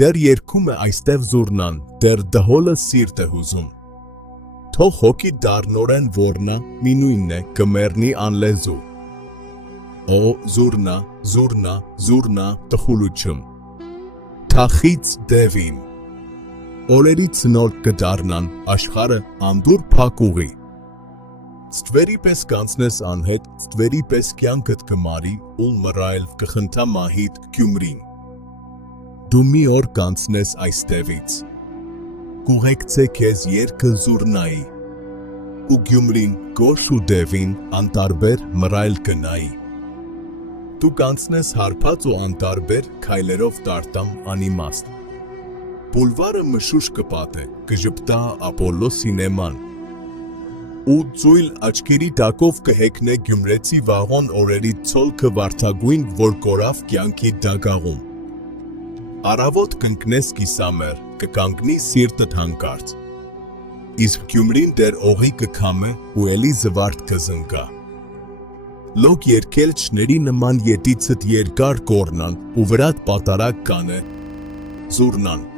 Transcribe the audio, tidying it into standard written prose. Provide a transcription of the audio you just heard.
Դեր երգում է այստեղ զուռնան, դեր դհոլը սիրտ է հուզում։ Թող հոգի դառնորեն որնա, մի նույնն է կմեռնի անլեզու։ Օ զուռնա, զուռնա, զուռնա տխուլություն։ Թախից դևին։ Օրերից նոր կդառնան աշխարհը անդուր փակ ուղի։ Ստվերի պես կանցնես անհետ, ստվերի պես կյանքդ կմարի, ուլ մռայլ կխնդա մահիդ Գյումրին։ Դու մի օր կանցնես այստեղից։ Կուղեկցե քեզ երգը զուռնայի։ Ու Գյումրին գոշ ու դևին անտարբեր մռայլ կնայի։ Դու կանցնես հարբած ու անտարբեր քայլերով տարտամ անիմաստ։ Բուլվարը մշուշ կպատե, կժպտա Ապոլլո սինեման։ Ու ծույլ աչքերի տակով կհեքնե գյումրեցի վաղոն օրերի ցոլքը վարդագույն, որ կորավ կյանքի դագաղում։ Առավոտ կընկնես կիսամեր, կկանգնի սիրտդ հանկարծ։ Իսկ Գյումրին դեր օղի կքամե ու էլի զվարթ կզնկա։ Լոկ երկելչների նման ետիցդ երկար կորնան ու վրատ պատարակ կանե զուռնան։